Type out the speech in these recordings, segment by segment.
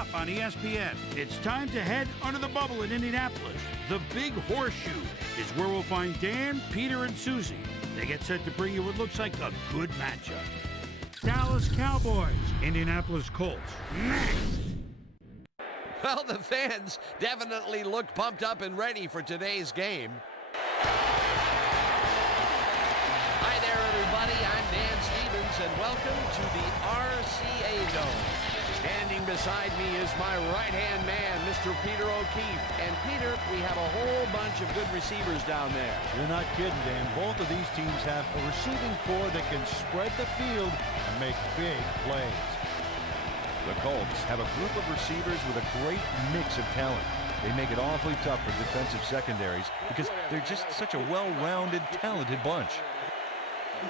up on ESPN. It's time to head under the bubble in Indianapolis. The Big Horseshoe is where we'll find Dan, Peter, and Susie. They get set to bring you what looks like a good matchup. Dallas Cowboys, Indianapolis Colts. Well, the fans definitely look pumped up and ready for today's game. Hi there, everybody. I'm Dan Stevens, and welcome to the RCA Dome. Standing beside me is my right-hand man, Mr. Peter O'Keefe. And, Peter, we have a whole bunch of good receivers down there. You're not kidding, Dan. Both of these teams have a receiving core that can spread the field and make big plays. The Colts have a group of receivers with a great mix of talent. They make it awfully tough for defensive secondaries because they're just such a well-rounded, talented bunch.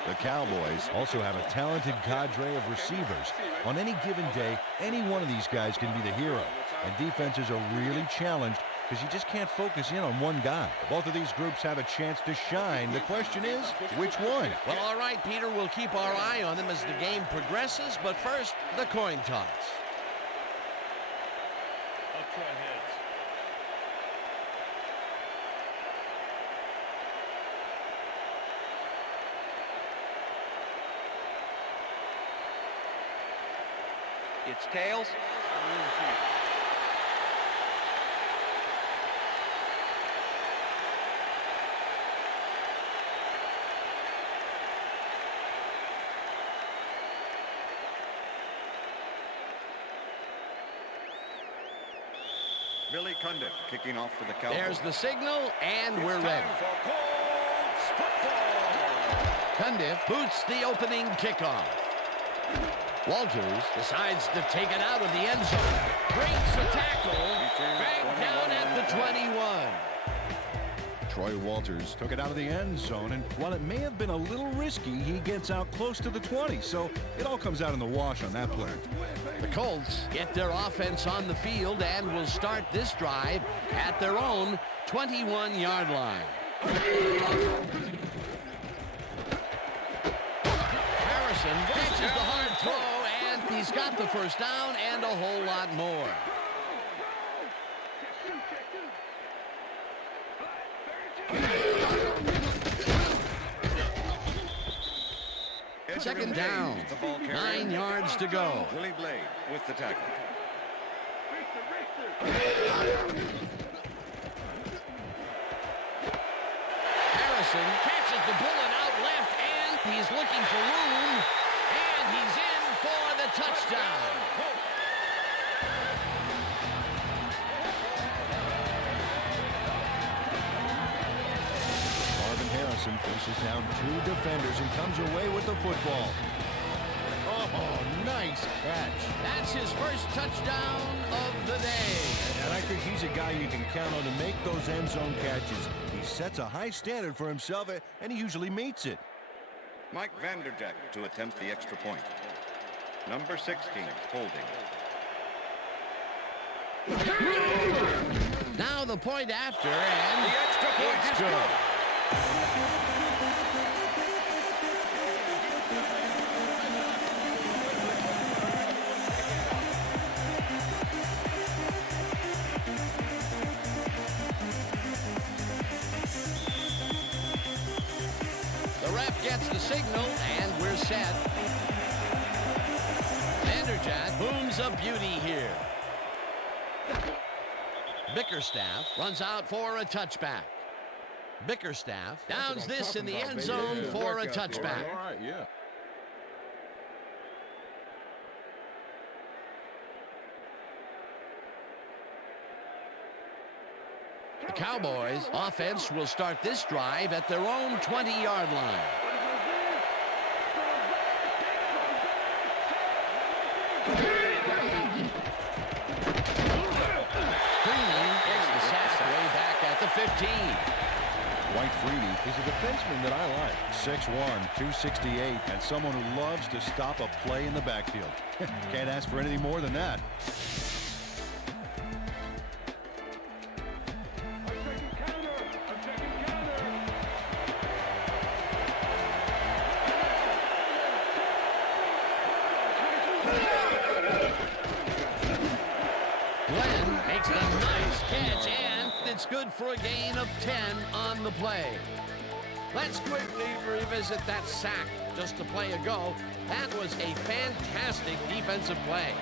The Cowboys also have a talented cadre of receivers. On any given day, any one of these guys can be the hero. And defenses are really challenged because you just can't focus in on one guy. Both of these groups have a chance to shine. The question is, which one? Well, all right, Peter, we'll keep our eye on them as the game progresses. But first, the coin toss. I'll try heads. It's tails. Billy Cundiff kicking off for the Cowboys. There's the signal, and we're ready. For Colts football. Cundiff boots the opening kickoff. Walters decides to take it out of the end zone. Breaks the tackle. Back down at the 21. Troy Walters took it out of the end zone, and while it may have been a little risky, he gets out close to the 20, so it all comes out in the wash on that play. The Colts get their offense on the field and will start this drive at their own 21-yard line. Harrison catches the hard throw, and he's got the first down and a whole lot more. Second down, 9 yards to go. Willie Blade with the tackle. Harrison catches the bullet out left, and he's looking for room, and he's in for the touchdown. Harrison faces down 2 defenders and comes away with the football. Oh, nice catch. That's his first touchdown of the day. And I think he's a guy you can count on to make those end zone catches. He sets a high standard for himself, and he usually meets it. Mike Vanderjagt to attempt the extra point. Number 16, holding. Now the point after, and The extra point is good. the ref gets the signal, and we're set. Vanderjagt booms a beauty here. Bickerstaff runs out for a touchback. Bickerstaff downs this in the end zone for a touchback. All right, yeah. The Cowboys offense will start this drive at their own 20-yard line. Greenlee gets the sack way back at the 15. Dwight Freeney is a defenseman that I like. 6'1", 268, and someone who loves to stop a play in the backfield. Can't ask for anything more than that. Glenn makes the nice catch, and it's good for a gain of 10 on the play. Let's quickly revisit that sack just a play ago. That was a fantastic defensive play.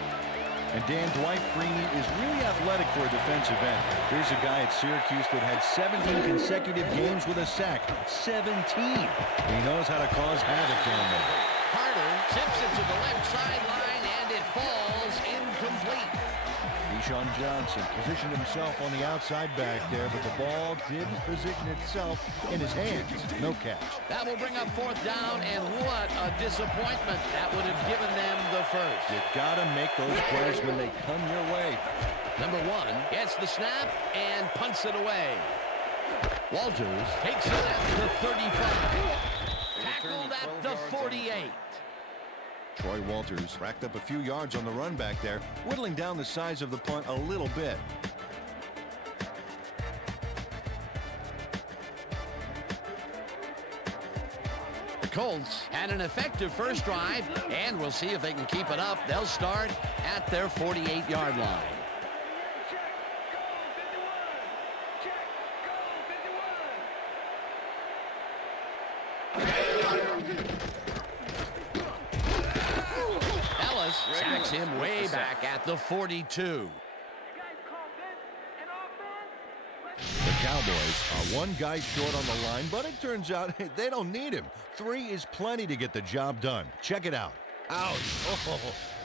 And Dan, Dwight Freeney is really athletic for a defensive end. Here's a guy at Syracuse that had 17 consecutive games with a sack. 17. He knows how to cause havoc down there. Carter tips it to the left sideline, and it falls incomplete. Deshaun Johnson positioned himself on the outside back there, but the ball didn't position itself in his hands. No catch. That will bring up fourth down, and what a disappointment. That would have given them the first. You gotta make those plays when they come your way. Number 1 gets the snap and punts it away. Walters takes it at the 35. Tackled at the 48. Troy Walters racked up a few yards on the run back there, whittling down the size of the punt a little bit. The Colts had an effective first drive, and we'll see if they can keep it up. They'll start at their 48-yard line. Sacks him way back at the 42. The Cowboys are one guy short on the line, but it turns out they don't need him. 3 is plenty to get the job done. Check it out. Ouch. Oh,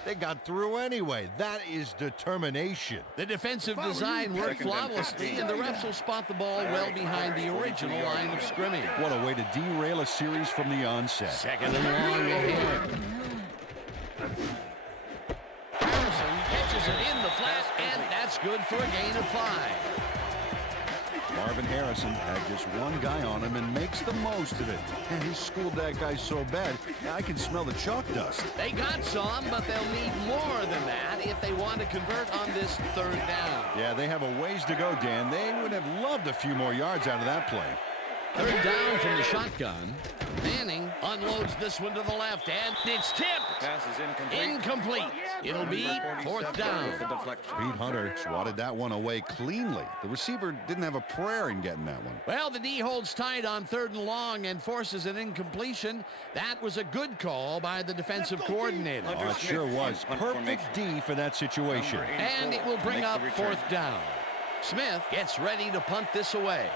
they got through anyway. That is determination. The defensive design worked flawlessly, and the refs will spot the ball well behind the original line of scrimmage. What a way to derail a series from the onset. Second and long ahead. Harrison catches it in the flat, and that's good for a gain of 5. Marvin Harrison had just one guy on him and makes the most of it. And he schooled that guy so bad, I can smell the chalk dust. They got some, but they'll need more than that if they want to convert on this third down. Yeah, they have a ways to go, Dan. They would have loved a few more yards out of that play. Third down from the shotgun. Manning unloads this one to the left, and it's tipped. Pass is incomplete. Incomplete. It'll be fourth down. Pete Hunter swatted that one away cleanly. The receiver didn't have a prayer in getting that one. Well, the D holds tight on third and long and forces an incompletion. That was a good call by the defensive coordinator. Oh, it sure was. Perfect D for that situation. And it will bring up fourth down. Smith gets ready to punt this away.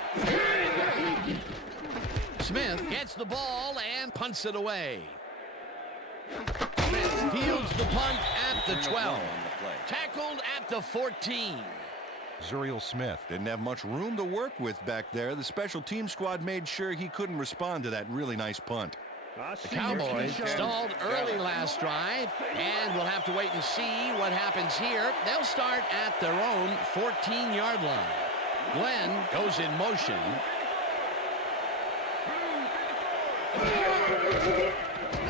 Smith gets the ball and punts it away. Smith fields the punt at the 12. Tackled at the 14. Zuriel Smith didn't have much room to work with back there. The special team squad made sure he couldn't respond to that really nice punt. The Cowboys stalled early last drive, and we'll have to wait and see what happens here. They'll start at their own 14-yard line. Glenn goes in motion.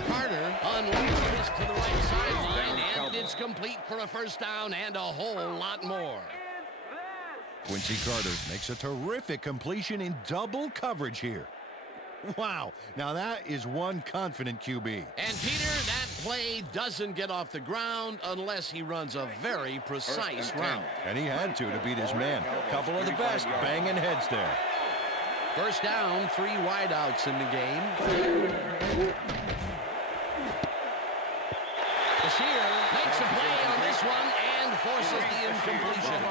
Carter unloads this to the right sideline, and it's complete for a first down and a whole lot more. Quincy Carter makes a terrific completion in double coverage here. Wow, now that is one confident QB. And Peter, that play doesn't get off the ground unless he runs a very precise route. And he had to beat his man. Couple of the best banging heads there. First down, 3 wideouts in the game. Bashir makes a play on this one and forces the incompletion.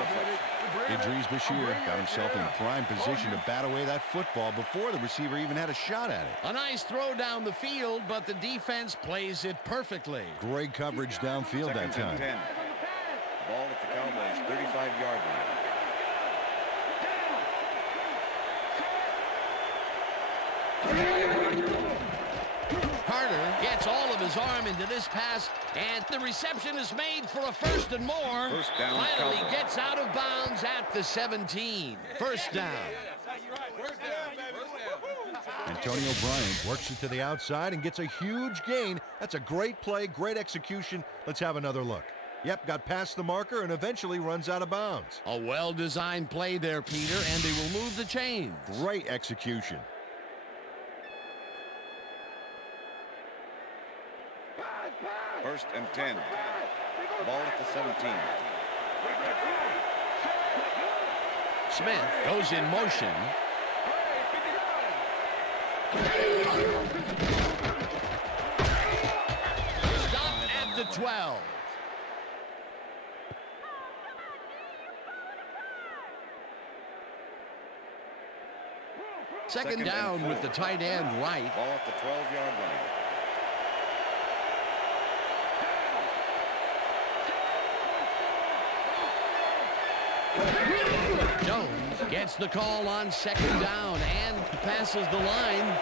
Idris Bashir got himself in prime position to bat away that football before the receiver even had a shot at it. A nice throw down the field, but the defense plays it perfectly. Great coverage downfield that time. 10. Ball at the Cowboys' 35-yard line. Carter gets all of his arm into this pass, and the reception is made for a first and more. First down, Finally Cowboys. gets out of bounds at the 17. First down. Antonio Bryant works it to the outside and gets a huge gain. That's a great play, great execution. Let's have another look. Yep, got past the marker and eventually runs out of bounds. A well-designed play there, Peter, and they will move the chains. Great execution. First and 10. Ball at the 17. Smith goes in motion. Stopped at the 12. Second down with the tight end right. Ball at the 12-yard line. Jones gets the call on second down and passes the line.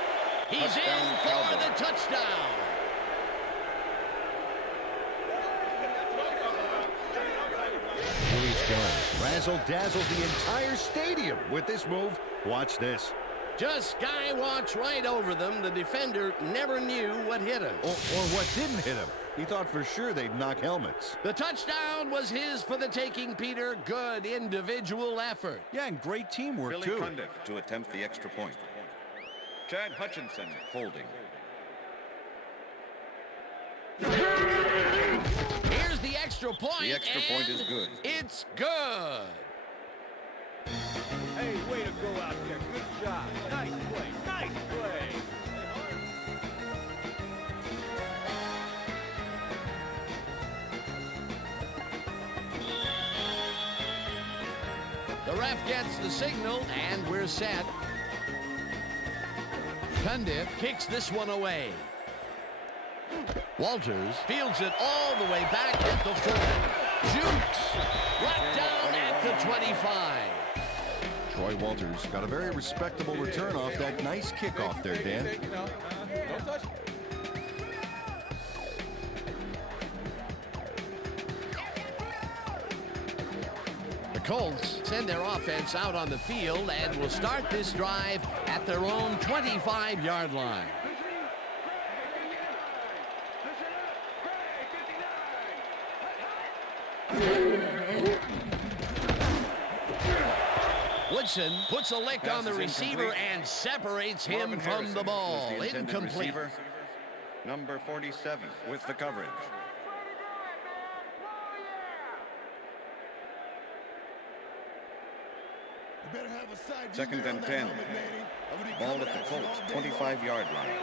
He's Touchdown, in for Cowboys. the touchdown. Willie Jones razzle-dazzles the entire stadium with this move. Watch this. Just skywatch right over them. The defender never knew what hit him. Or what didn't hit him. He thought for sure they'd knock helmets. The touchdown was his for the taking, Peter. Good individual effort. Yeah, and great teamwork, Billy too. Cundiff to attempt the extra point. Chad Hutchinson holding. Here's the extra point. The extra point is good. It's good. Hey, way to go out there. Good job. Nice play. Nice play. The ref gets the signal, and we're set. Cundiff kicks this one away. Walters fields it all the way back at the 4. Jukes right down at the 25. Troy Walters got a very respectable return off that nice kickoff there, Dan. Don't touch it. The Colts send their offense out on the field and will start this drive at their own 25-yard line. Woodson puts a lick on the Pass is receiver incomplete. and separates him Marvin from Harrison the was ball. the intended Incomplete. receiver. Number 47 with the coverage. Second and 10. Ball at the Colts, 25-yard line.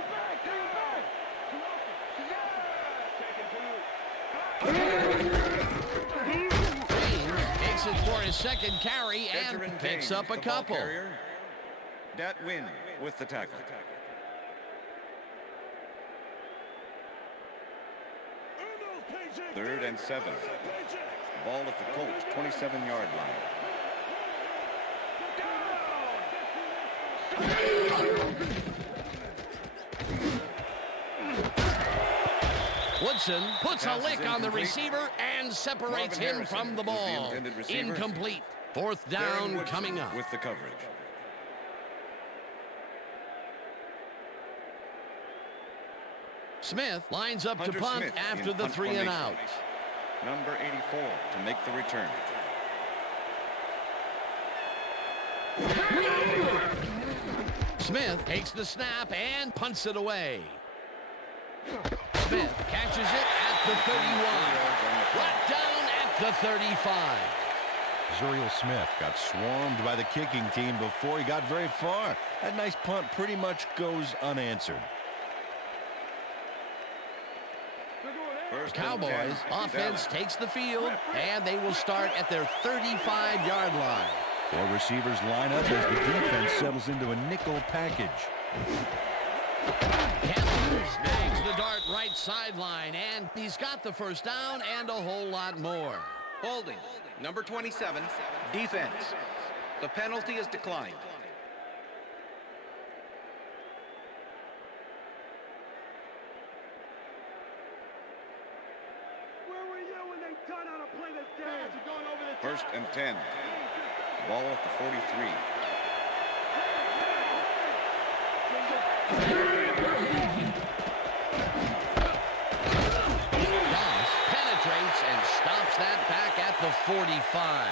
Takes it for his second carry and Veteran picks James, up a the ball couple. carrier. Dat Win with the tackle. Third and 7. Ball at the Colts, 27-yard line. Woodson puts a Pass is lick on the incomplete. receiver and separates Marvin him Harrison from the was the ball. intended receiver. Incomplete. Fourth Darren down Woodson coming up. with the coverage. Smith lines up Hunter to punt Smith after in the punt 3 and formation. out. Number 84 to make the return. Smith takes the snap and punts it away. Smith catches it at the 31. Right down at the 35. Zuriel Smith got swarmed by the kicking team before he got very far. That nice punt pretty much goes unanswered. First and Cowboys 10, offense Dallas. takes the field, and they will start at their 35-yard line. Four receivers line up as the defense settles into a nickel package. Campbell snags the dart right sideline, and he's got the first down and a whole lot more. Holding. Number 27, defense. The penalty is declined. First and 10. Ball at the 43. Doss penetrates and stops that back at the 45.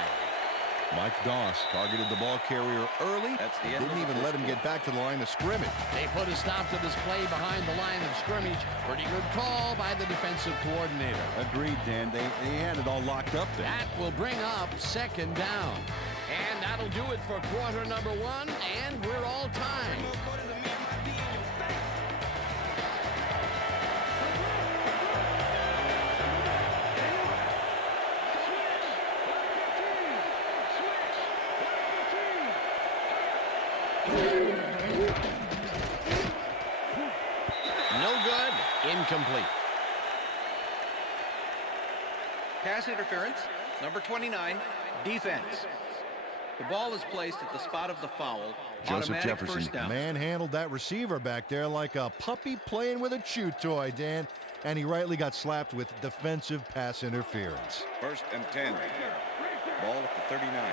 Mike Doss targeted the ball carrier early. That's the end of Didn't the even let him first get back to the line of scrimmage. They put a stop to this play behind the line of scrimmage. Pretty good call by the defensive coordinator. Agreed, Dan. They had it all locked up there. That will bring up second down. And that'll That'll do it for quarter number one, and we're all tied. No good. Incomplete. Pass interference, number 29, defense. The ball is placed at the spot of the foul. Joseph Automatic Jefferson first down. manhandled that receiver back there like a puppy playing with a chew toy, Dan. And he rightly got slapped with defensive pass interference. 1st and 10. Ball at the 39.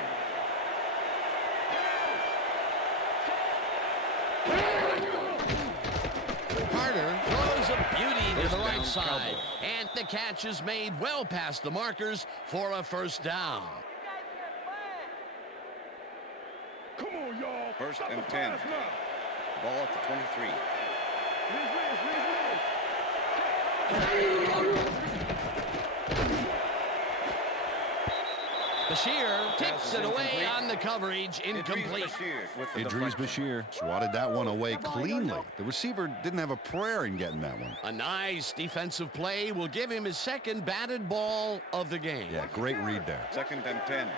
Carter throws a beauty to the right side. And the catch is made well past the markers for a first down. Come on, y'all. 1st and 10. Ball at the 23. Bashir takes it away on the coverage. Incomplete. Idris Bashir swatted that one away cleanly. The receiver didn't have a prayer in getting that one. A nice defensive play will give him his second batted ball of the game. Yeah, great read there. 2nd and 10.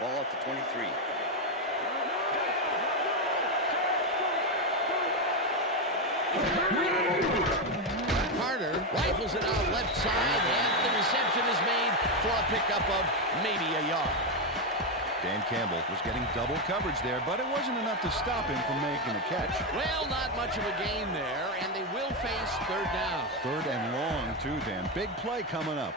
Ball at the 23. Carter rifles it out left side, and the reception is made for a pickup of maybe a yard. Dan Campbell was getting double coverage there, but it wasn't enough to stop him from making a catch. Well, not much of a gain there, and they will face third down. 3rd and long, too, Dan. Big play coming up.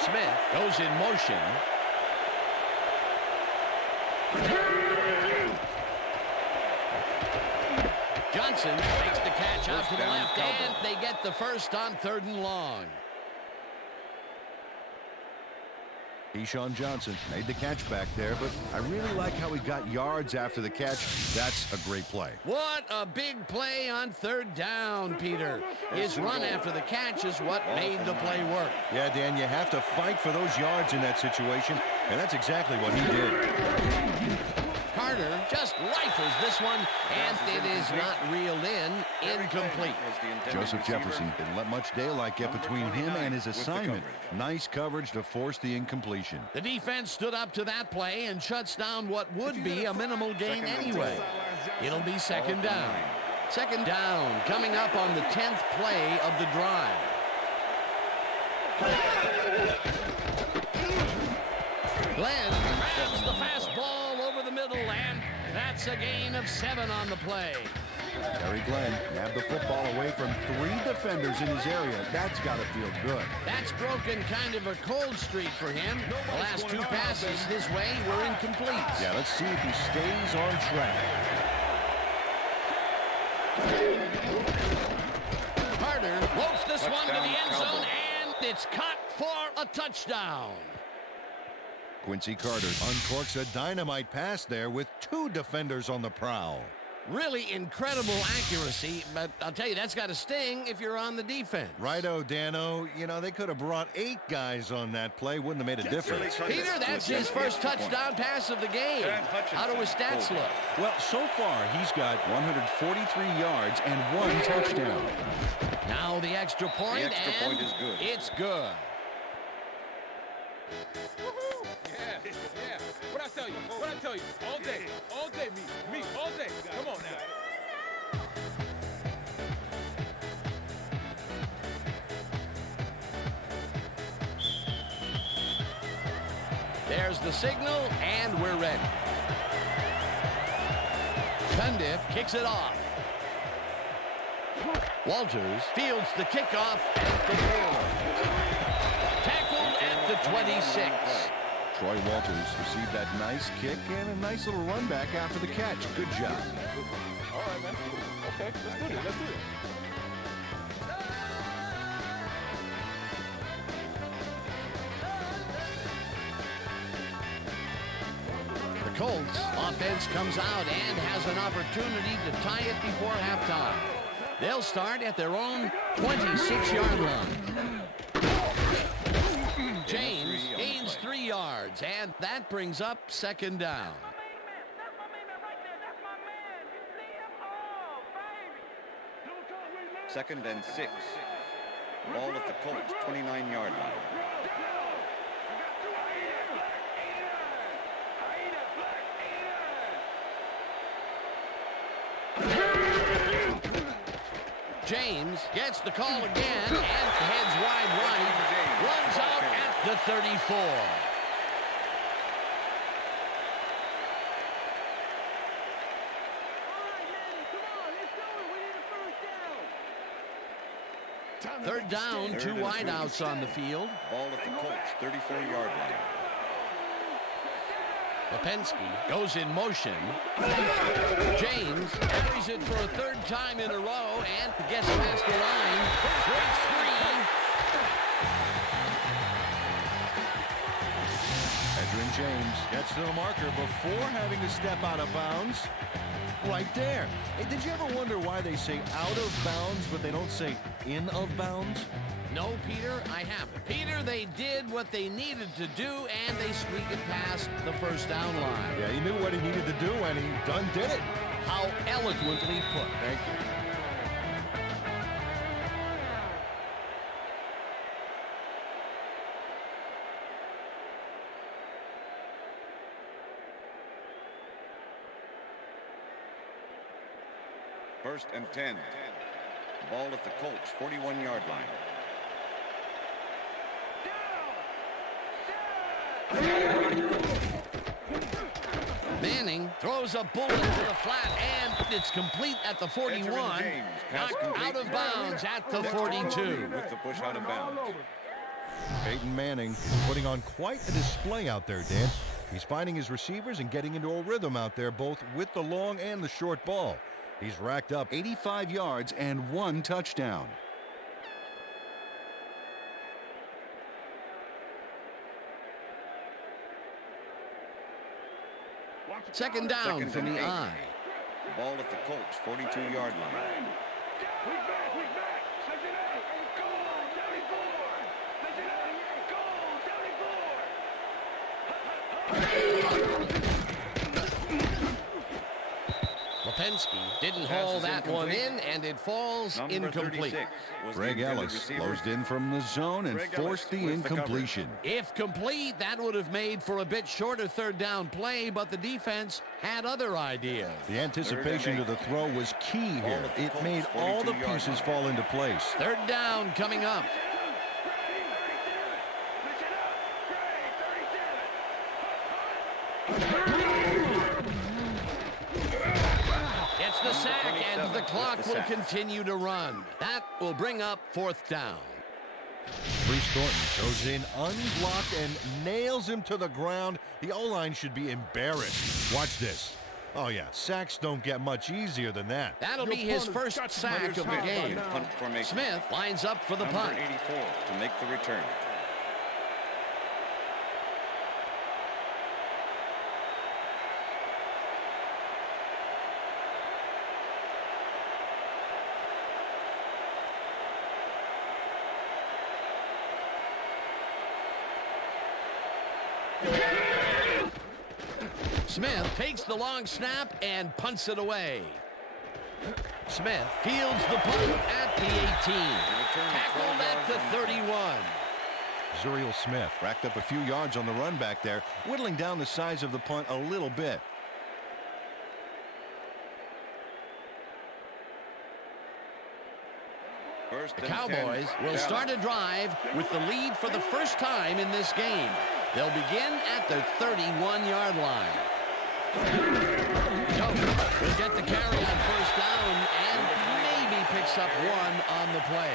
Smith goes in motion. Johnson makes the catch out to the left, and they get the first on 3rd and long. Keyshawn Johnson made the catch back there, but I really like how he got yards after the catch. That's a great play. What a big play on 3rd down, Peter. His run after the catch is what made the play work. Yeah, Dan, you have to fight for those yards in that situation, and that's exactly what he did. Carter just rifles this one, and it is not reeled in. Incomplete. Joseph Jefferson didn't let much daylight get between him and his assignment. Nice coverage to force the incompletion. The defense stood up to that play and shuts down what would be a minimal gain anyway. It'll be 2nd down. 2nd down coming up on the 10th play of the drive. Glenn grabs the fastball over the middle, and that's a gain of 7 on the play. Terry Glenn nabbed the football away from 3 defenders in his area. That's got to feel good. That's broken kind of a cold streak for him. The last 2 passes his way were incomplete. Yeah, let's see if he stays on track. Carter floats this one to the end zone, and it's caught for a touchdown. Quincy Carter uncorks a dynamite pass there with 2 defenders on the prowl. Really incredible accuracy, but I'll tell you, that's got to sting if you're on the defense. Righto, Dano. You know, they could have brought 8 guys on that play. Wouldn't have made a difference. Peter, that's his first touchdown pass of the game. How do his stats look? Well, so far, he's got 143 yards and 1 touchdown. Now the extra point, The extra point is good. It's good. Yeah. What I tell you? All day, me, all day. Come on now. There's the signal, and we're ready. Cundiff kicks it off. Walters fields the kickoff at the 4. Tackled at the 26. Troy Walters received that nice kick and a nice little run back after the catch. Good job. All right, man. Okay, let's do this. The Colts offense comes out and has an opportunity to tie it before halftime. They'll start at their own 26-yard line. James gains 3 yards, and that brings up second down. Second and 6. Ball at the Colts 29-yard line. James gets the call again and heads wide right. Runs out at the 34. Third down, 2 wideouts on the field. Ball at the Colts 34-yard line. Lipinski goes in motion. James carries it for a 3rd time in a row and gets past the line. Breaks 3. Edgerrin James gets to the marker before having to step out of bounds. Right there. Hey, did you ever wonder why they say out of bounds, but they don't say in of bounds? No, Peter, I haven't. Peter, they did what they needed to do, and they squeaked it past the first down line. Yeah, he knew what he needed to do, and he done did it. How eloquently put. Thank you. First and 10. Ball at the Colts 41-yard line. Manning throws a bullet to the flat, and it's complete at the 41. Knocked out of bounds at the 42. With the push out of bounds. Peyton Manning putting on quite a display out there, Dan. He's finding his receivers and getting into a rhythm out there, both with the long and the short ball. He's racked up 85 yards and 1 touchdown. Second down from the I. Ball at the Colts 42-yard line. Lipinski didn't haul that one in, and it falls incomplete. Greg Ellis closed in from the zone and forced the incompletion. If complete, that would have made for a bit shorter 3rd down play, but the defense had other ideas. The anticipation to the throw was key here. It made all the pieces fall into place. 3rd down coming up. Gets the sack, and the clock will continue to run. That will bring up 4th down. Bruce Thornton goes in unblocked and nails him to the ground. The O-line should be embarrassed. Watch this. Oh, yeah, sacks don't get much easier than that. That'll be his first sack of the game. Smith lines up for the punt. Number 84 to make the return. Smith takes the long snap and punts it away. Smith fields the punt at the 18. Tackled at the 31. Zuriel Smith racked up a few yards on the run back there, whittling down the size of the punt a little bit. The Cowboys will start a drive with the lead for the first time in this game. They'll begin at their 31-yard line. Jones will get the carry on 1st down and maybe picks up 1 on the play.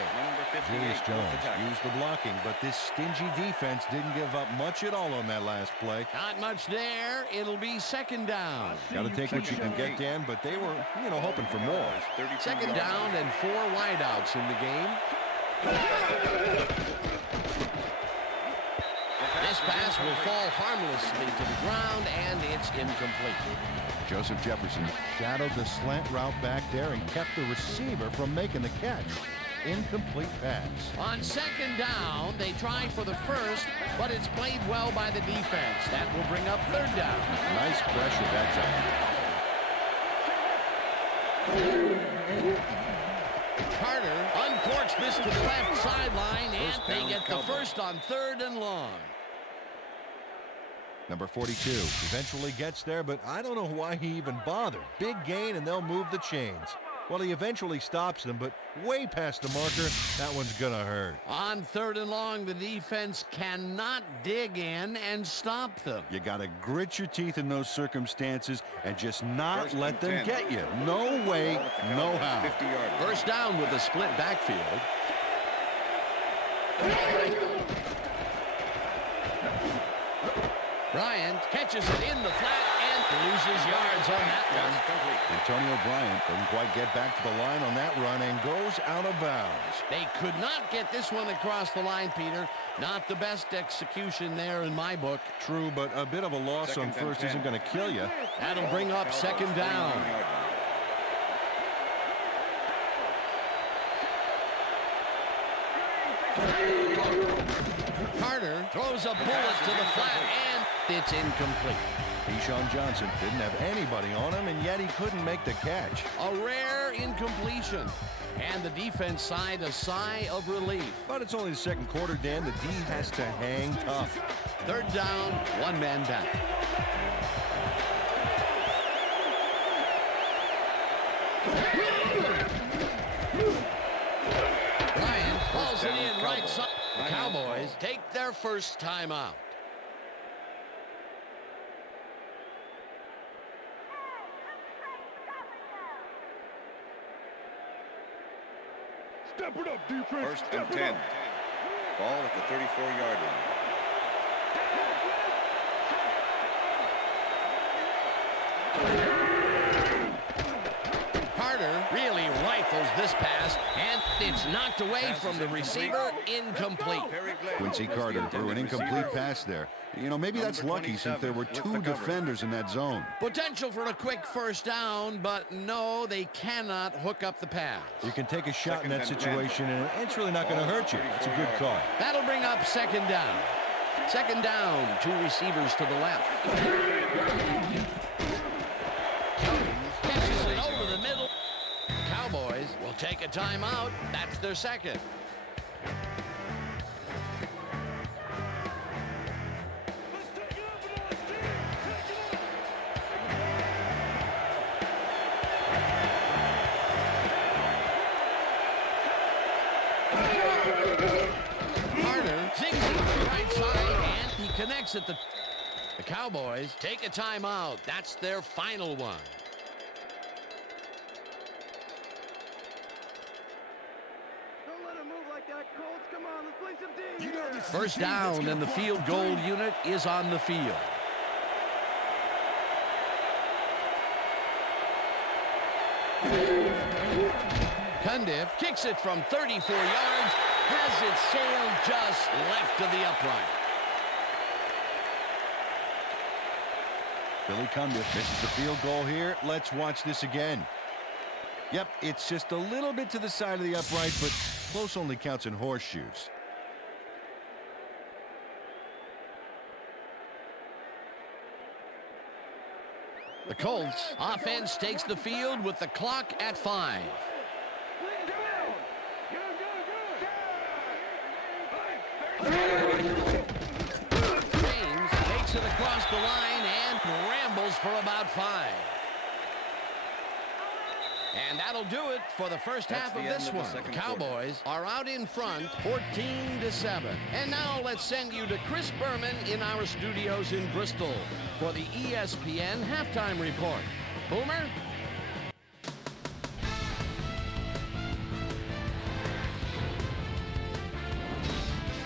Julius Jones used the blocking, but this stingy defense didn't give up much at all on that last play. Not much there. It'll be 2nd down. Got to take what you can get, Dan, but they were, hoping for more. 2nd down and 4 wideouts in the game. This pass will fall harmlessly to the ground, and it's incomplete. Joseph Jefferson shadowed the slant route back there and kept the receiver from making the catch. Incomplete pass. On second down, they tried for the first, but it's played well by the defense. That will bring up third down. Nice pressure that time. Carter uncorks this to the left sideline, and they get the first on third and long. Number 42 eventually gets there, but I don't know why he even bothered. Big gain, and they'll move the chains. Well, he eventually stops them, but way past the marker. That one's going to hurt. On third and long, the defense cannot dig in and stop them. You got to grit your teeth in those circumstances and just not let them get you. No way, no how. First down with a split backfield. Bryant catches it in the flat and loses yards on that one. Antonio Bryant doesn't quite get back to the line on that run and goes out of bounds. They could not get this one across the line, Peter. Not the best execution there in my book. True, but a bit of a loss on first isn't going to kill you. That'll bring up second down. Carter throws a bullet to the flat, and it's incomplete. Deshaun Johnson didn't have anybody on him, and yet he couldn't make the catch. A rare incompletion. And the defense sighed a sigh of relief. But it's only the second quarter, Dan. The D has to hang tough. Third down, one man down. Bryant pulls it in right side. The Cowboys take their first timeout. Step it up, defense. First and 10. Ball at the 34-yard line. Carter really rifles this pass, and it's knocked away from the receiver. Incomplete. Quincy Carter threw an incomplete pass there. You know, maybe that's lucky since there were two defenders in that zone. Potential for a quick first down, but no, they cannot hook up the pass. You can take a shot in that situation, and it's really not going to hurt you. It's a good call. That'll bring up second down. Second down, two receivers to the left. Catches it over the middle. Cowboys will take a timeout. That's their second. Carter zigzags to the right side, and he connects at the Cowboys take a timeout. That's their final one. Don't let him move like that, Colts. Come on, let's play some D. First down, and the field goal unit is on the field. Cundiff kicks it from 34 yards, has it sailed just left of the upright. Billy Cundiff misses the field goal here. Let's watch this again. Yep, it's just a little bit to the side of the upright, but close only counts in horseshoes. The Colts offense takes the field with the clock at 5. James takes it across the line and rambles for about 5. And that'll do it for the first half of this one. The Cowboys are out in front, 14-7. And now let's send you to Chris Berman in our studios in Bristol for the ESPN halftime report. Boomer?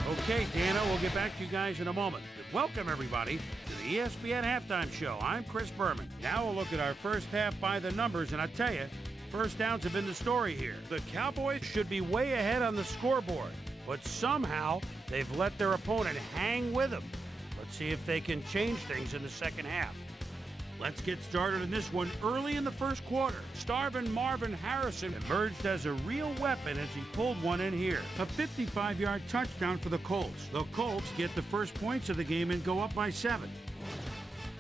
Okay, Dana, we'll get back to you guys in a moment. Welcome, everybody, to the ESPN Halftime Show. I'm Chris Berman. Now we'll look at our first half by the numbers, and I tell you, first downs have been the story here. The Cowboys should be way ahead on the scoreboard, but somehow they've let their opponent hang with them. Let's see if they can change things in the second half. Let's get started in this one early in the first quarter. Starvin' Marvin Harrison emerged as a real weapon as he pulled one in here. A 55-yard touchdown for the Colts. The Colts get the first points of the game and go up by 7.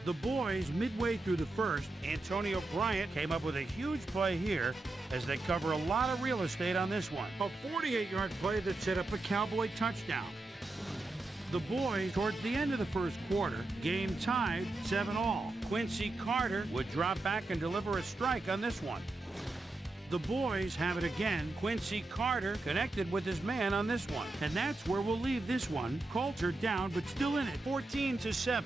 The boys, midway through the first, Antonio Bryant came up with a huge play here as they cover a lot of real estate on this one. A 48-yard play that set up a Cowboy touchdown. The boys, towards the end of the first quarter, game tied 7-all. Quincy Carter would drop back and deliver a strike on this one. The boys have it again. Quincy Carter connected with his man on this one. And that's where we'll leave this one. Colts are down, but still in it, 14-7.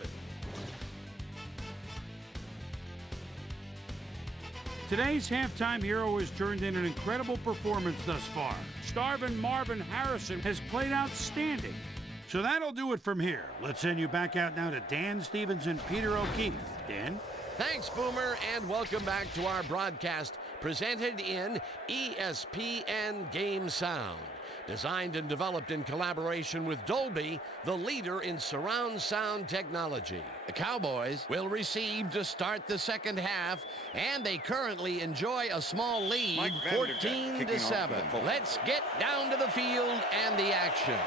Today's halftime hero has turned in an incredible performance thus far. Starvin' Marvin Harrison has played outstanding. So that'll do it from here. Let's send you back out now to Dan Stevens and Peter O'Keefe. Dan? Thanks, Boomer, and welcome back to our broadcast presented in ESPN Game Sound. Designed and developed in collaboration with Dolby, the leader in surround sound technology. The Cowboys will receive to start the second half, and they currently enjoy a small lead, 14-7. Let's get down to the field and the action.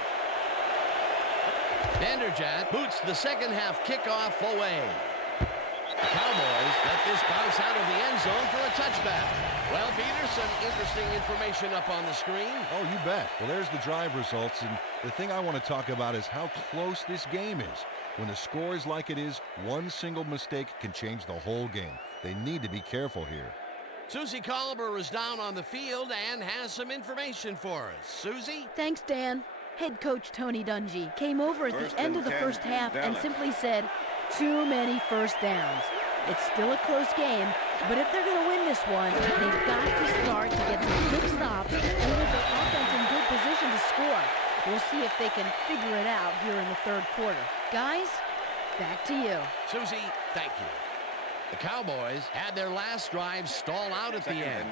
Vanderjagt boots the second half kickoff away. The Cowboys let this bounce out of the end zone for a touchback. Well, Peter, some interesting information up on the screen. Oh, you bet. Well, there's the drive results, and the thing I want to talk about is how close this game is. When the score is like it is, one single mistake can change the whole game. They need to be careful here. Susie Colber is down on the field and has some information for us. Susie? Thanks, Dan. Head coach Tony Dungy came over at the end of the first half and simply said, too many first downs. It's still a close game, but if they're going to win this one, they've got to start to get some quick stops and with their offense in good position to score. We'll see if they can figure it out here in the third quarter. Guys, back to you. Susie, thank you. The Cowboys had their last drive stall out at the end.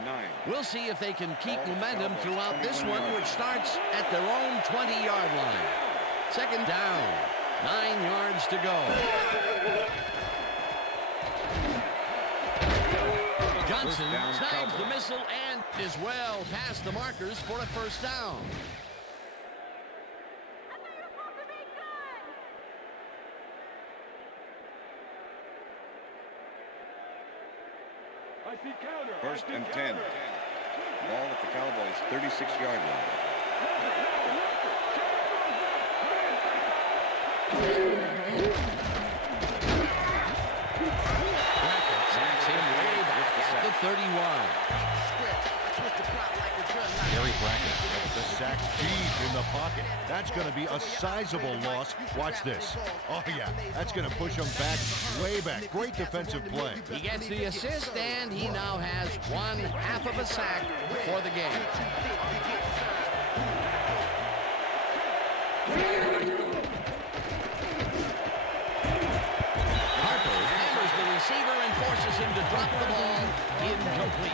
We'll see if they can keep momentum throughout this one, which starts at their own 20-yard line. Second down, 9 yards to go. Johnson snags the missile and is well past the markers for a first down. First and 10. Ball at the Cowboys' 36-yard line. Sacks him way back at the 31. Gary Brackett gets the sack deep in the pocket. That's going to be a sizable loss. Watch this. Oh, yeah, that's going to push him back, way back. Great defensive play. He gets the assist, and he now has 1/2 of a sack for the game. Harper hammers the receiver and forces him to drop the ball. Incomplete.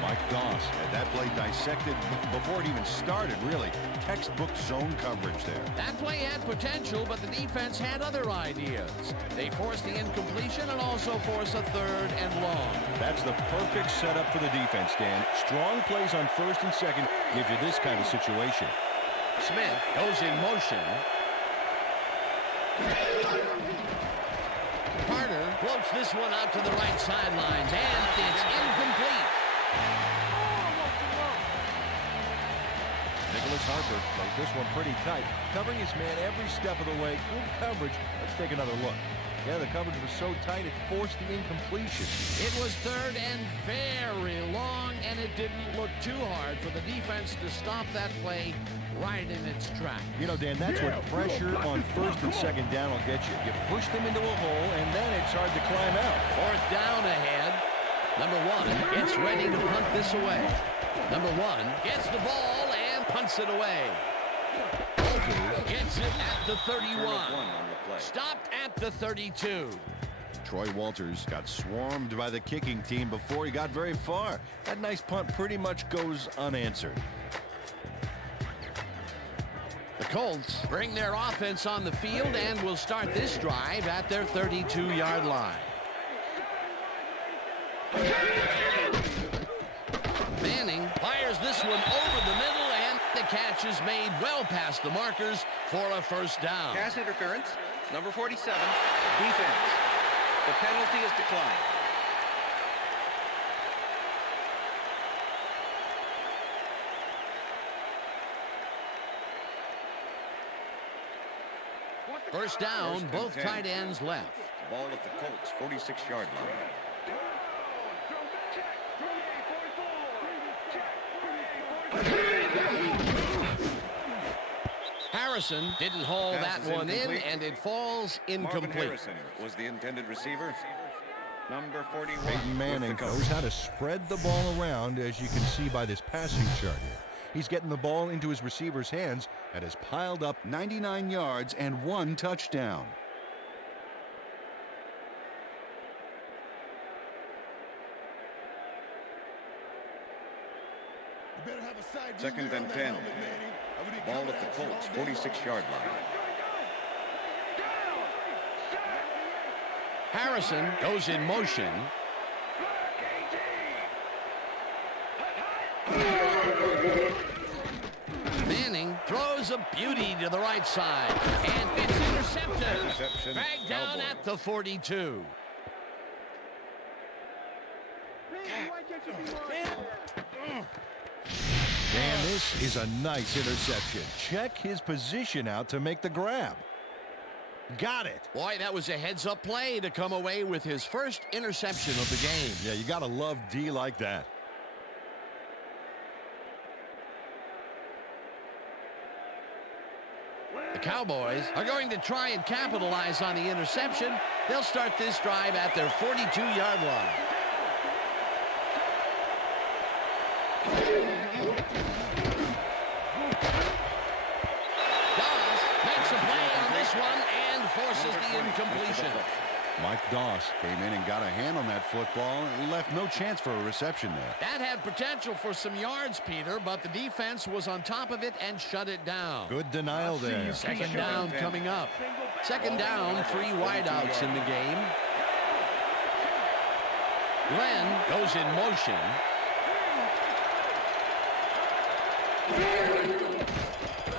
Mike Doss had that play dissected before it even started, really. Textbook zone coverage there. That play had potential, but the defense had other ideas. They forced the incompletion and also forced a third and long. That's the perfect setup for the defense, Dan. Strong plays on first and second give you this kind of situation. Smith goes in motion. Carter floats this one out to the right sidelines, and it's incomplete. Nicholas Harper plays this one pretty tight, covering his man every step of the way. Good coverage. Let's take another look. Yeah, the coverage was so tight it forced the incompletion. It was third and very long, and it didn't look too hard for the defense to stop that play right in its track. You know, Dan, that's what pressure on first and second down will get you. You push them into a hole, and then it's hard to climb out. Fourth down ahead. Number 1 gets ready to punt this away. Number 1 gets the ball and punts it away. Gets it at the 31. Stopped at the 32. Troy Walters got swarmed by the kicking team before he got very far. That nice punt pretty much goes unanswered. The Colts bring their offense on the field and will start this drive at their 32-yard line. Manning fires this one over the middle, and the catch is made well past the markers for a first down. Pass interference, number 47, defense. The penalty is declined. First down, both tight ends left. Ball at the Colts' 46-yard line. Harrison didn't haul that one in, and it falls incomplete. Marvin Harrison was the intended receiver. Number 41. Peyton Manning knows how to spread the ball around, as you can see by this passing chart here. He's getting the ball into his receiver's hands and has piled up 99 yards and 1 touchdown. Second and 10. Ball at the Colts' 46-yard line. Harrison goes in motion. Manning throws a beauty to the right side, and it's intercepted. Interception. Dragged down Cowboys. at the 42. And this is a nice interception. Check his position out to make the grab. Got it. Boy, that was a heads-up play to come away with his first interception of the game. Yeah, you got to love D like that. The Cowboys are going to try and capitalize on the interception. They'll start this drive at their 42-yard line. Doss makes a play on this one and forces the incompletion. Mike Doss came in and got a hand on that football and left no chance for a reception there. That had potential for some yards, Peter, but the defense was on top of it and shut it down. Good denial there. Second down coming up. Second down, 3 wideouts in the game. Glenn goes in motion.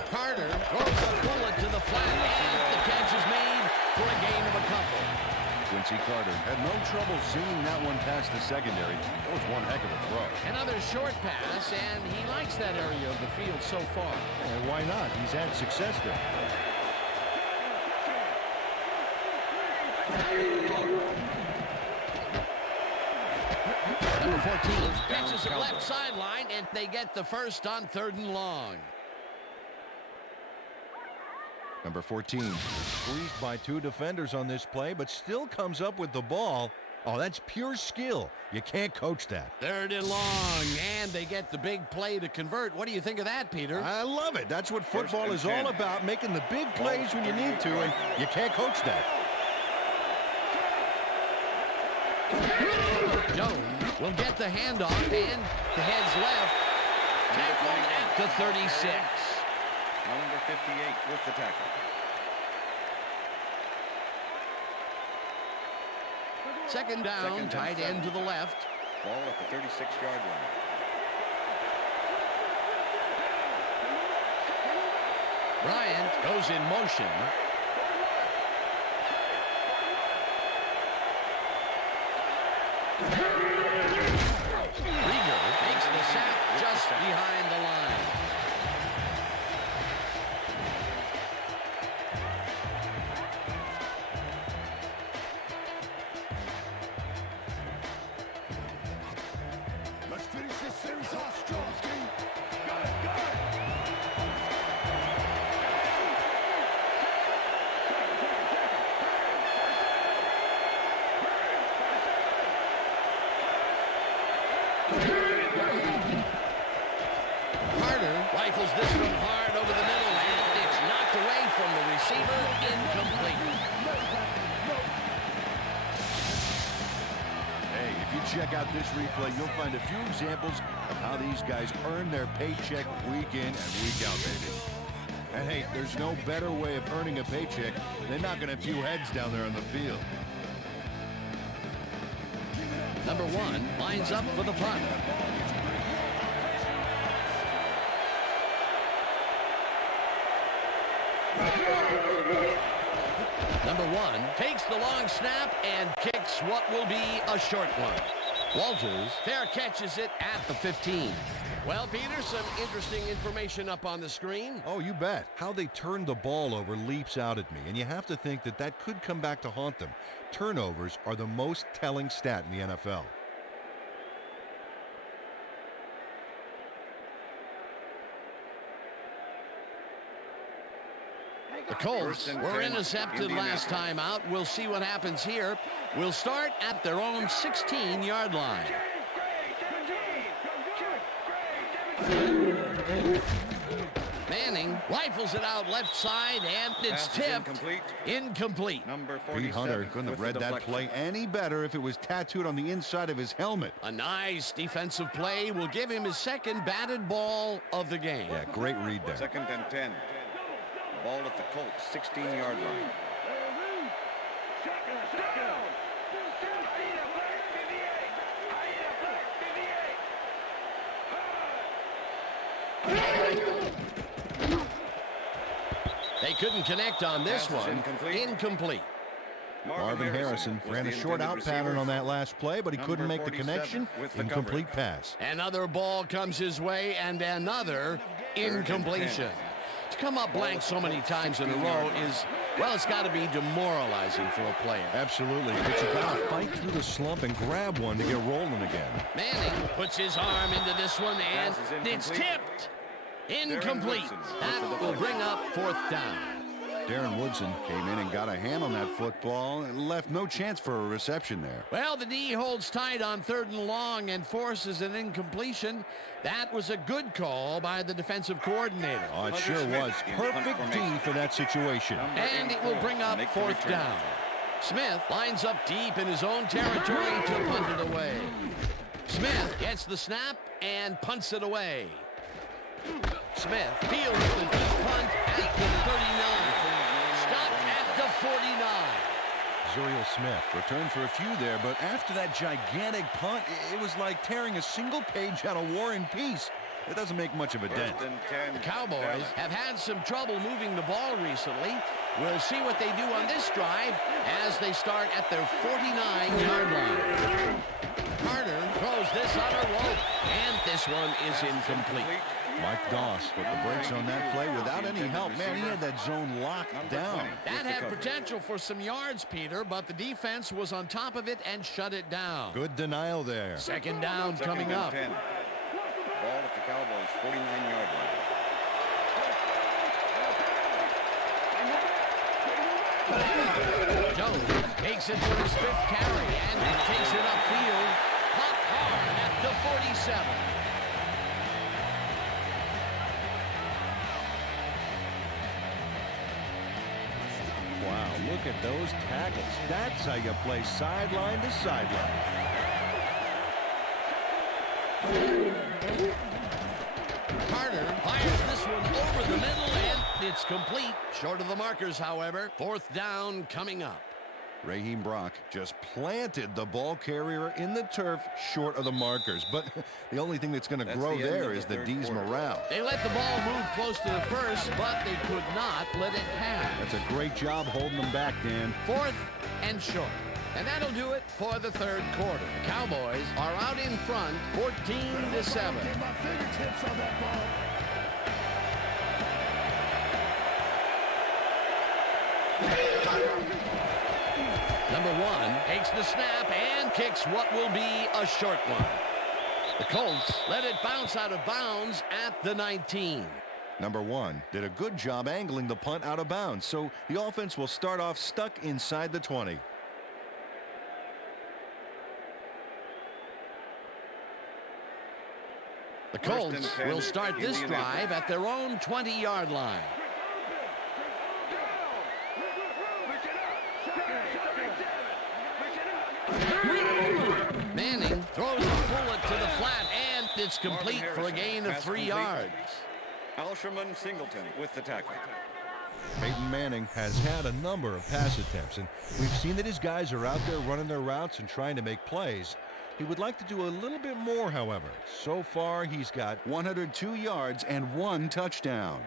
Carter throws a bullet to the flat, and the catch is made for a gain of a couple. Quincy Carter had no trouble seeing that one past the secondary. That was one heck of a throw. Another short pass, and he likes that area of the field so far. And why not? He's had success there. Number 14 catches the left sideline, and they get the first on 3rd and long. Number 14 squeezed by 2 defenders on this play, but still comes up with the ball. Oh, that's pure skill. You can't coach that. 3rd and long, and they get the big play to convert. What do you think of that, Peter? I love it. That's what football is all about, making the big plays when you need to, and you can't coach that. Jones will get the handoff, and the heads left. Tackled at the 36. Number 58 with the tackle. Second down, tight end to the left. Ball at the 36-yard line. Bryant goes in motion. Rieger makes the sack just behind the line. Let's finish this series off strong, team. Got it, got it. Carter rifles this one hard over the middle, and it's knocked away from the receiver, incomplete. Hey, if you check out this replay, you'll find a few examples of how these guys earn their paycheck week in and week out, baby. And hey, there's no better way of earning a paycheck than knocking a few heads down there on the field. Number 1 lines up for the punt. Number 1 takes the long snap and kicks what will be a short one. Walters fair catches it at the 15. Well, Peter, some interesting information up on the screen. Oh, you bet. How they turned the ball over leaps out at me, and you have to think that that could come back to haunt them. Turnovers are the most telling stat in the NFL. The Colts were intercepted last time out. We'll see what happens here. We'll start at their own 16-yard line. Manning rifles it out left side, and it's tipped. Incomplete. Number Pete 47 Hunter couldn't have read that play any better if it was tattooed on the inside of his helmet. A nice defensive play will give him his second batted ball of the game. Yeah, great read there. 2nd and 10. Ball at the Colts 16-yard line. They couldn't connect on this one. Incomplete. Marvin Harrison ran a short out pattern on that last play, but he couldn't make the connection. Incomplete pass. Another ball comes his way, and another incompletion. To come up blank so many times in a row is, well, it's got to be demoralizing for a player. Absolutely, but you got to fight through the slump and grab one to get rolling again. Manning puts his arm into this one, and it's tipped. Incomplete. That will bring up 4th down. Darren Woodson came in and got a hand on that football and left no chance for a reception there. Well, the D holds tight on 3rd and long and forces an incompletion. That was a good call by the defensive coordinator. Oh, it sure was. Perfect D for that situation. And it will bring up 4th down. Smith lines up deep in his own territory to punt it away. Smith gets the snap and punts it away. Smith fields the deep punt at the 39. Stopped at the 49. Zuriel Smith returned for a few there, but after that gigantic punt, it was like tearing a single page out of War and Peace. It doesn't make much of a dent. The Cowboys have had some trouble moving the ball recently. We'll see what they do on this drive as they start at their 49-yard line. Carter throws this on a rope, and this one is incomplete. Mike Doss put the brakes on that play without any help. Man, he had that zone locked down. That had potential for some yards, Peter, but the defense was on top of it and shut it down. Good denial there. 2nd down coming up. 10. Ball at the Cowboys 49-yard line. Jones takes it for his 5th carry, and he takes it upfield. Popped hard at the 47. Wow, look at those tackles. That's how you play sideline to sideline. Carter fires this one over the middle, and it's complete. Short of the markers, however. 4th down coming up. Raheem Brock just planted the ball carrier in the turf short of the markers. But the only thing that's going to grow there is the D's morale. They let the ball move close to the first, but they could not let it pass. That's a great job holding them back, Dan. 4th and short. And that'll do it for the 3rd quarter. Cowboys are out in front, 14-7. My fingertips on that ball. Number 1 takes the snap and kicks what will be a short one. The Colts let it bounce out of bounds at the 19. Number 1 did a good job angling the punt out of bounds, so the offense will start off stuck inside the 20. The Colts will start this drive at their own 20-yard line. Manning throws a bullet to the flat, and it's complete for a gain of 3 yards. Alsherman Singleton with the tackle. Peyton Manning has had a number of pass attempts, and we've seen that his guys are out there running their routes and trying to make plays. He would like to do a little bit more, however. So far, he's got 102 yards and 1 touchdown.